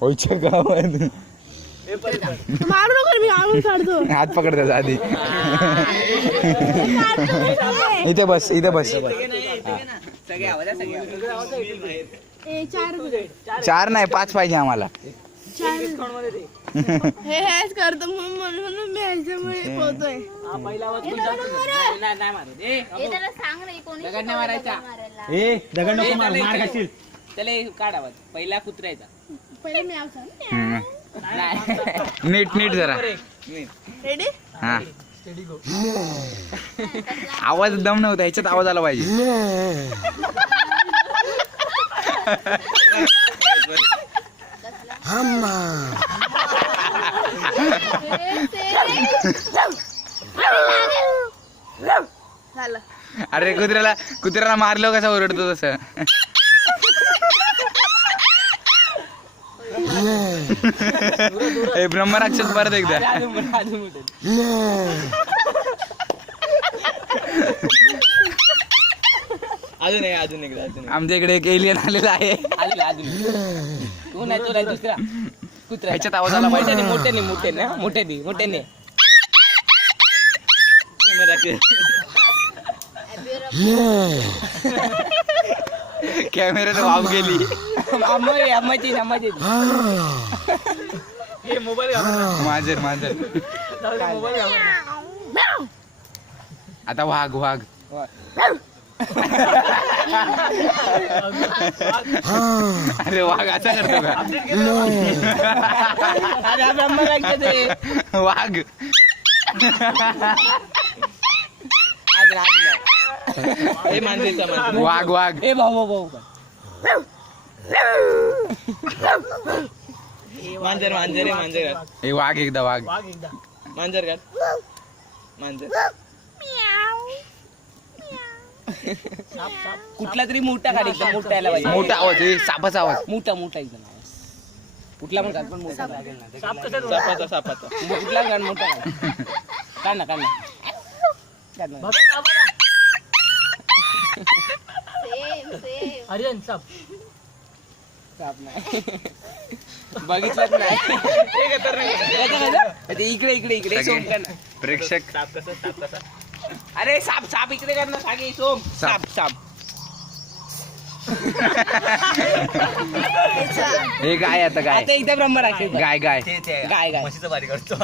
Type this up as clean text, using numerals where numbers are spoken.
ओच्या गावात मारू नको मी आणून काढतो. हात पकड त्याचा आधी. इथे बस इथे बस. चार नाही 5 पाहिजे आम्हाला. हे हेच करतो म्हणून मी ह्याच्यामुळे पोहतोय. काढावा पहिला कुत्र्याचा. पहिले मी आवसा. नीट नीट जरा. रेडी? हा आवाज दम नव्हता ह्याच्यात आवाज आला पाहिजे. झालं. अरे कुत्र्याला मारलं कसं ओरडतो तसं. हे ब्रह्मराक्षस परत एकदा. अजून एकदा आमच्या इकडे एक एलियन आलेला आहे. तू नाही तो नाही दुसरा कुत्रा. ह्याच्यात आवाज आला पाहिजे. मोठ्याने कॅमेऱ्यात वाव गेली. मांजर आता वाघ. अरे वाघ असा करतो का? वाघ वाघ ए भाऊ मांजर हे वाघ एकदा वाघ. मांजर काढ. मांजर कुठला तरी मोठा काढ. एकदम मोठा यायला पाहिजे. मोठा आवाज आहे. सापाचा आवाज. मोठा एकदम आवाज. कुठला पण काढ पण मोठा लागेल ना. सापाचा कुठला काढ मोठा काढ ना. आर्यन साप नाही बघितलंच नाही. इकडे सोम कर ना. प्रेक्षक अरे साप इकडे कर ना. सागे सोम साप हे गाय आता गाय एकदा ब्रह्मराक्षस गाय म्हशीचं बारी करतो.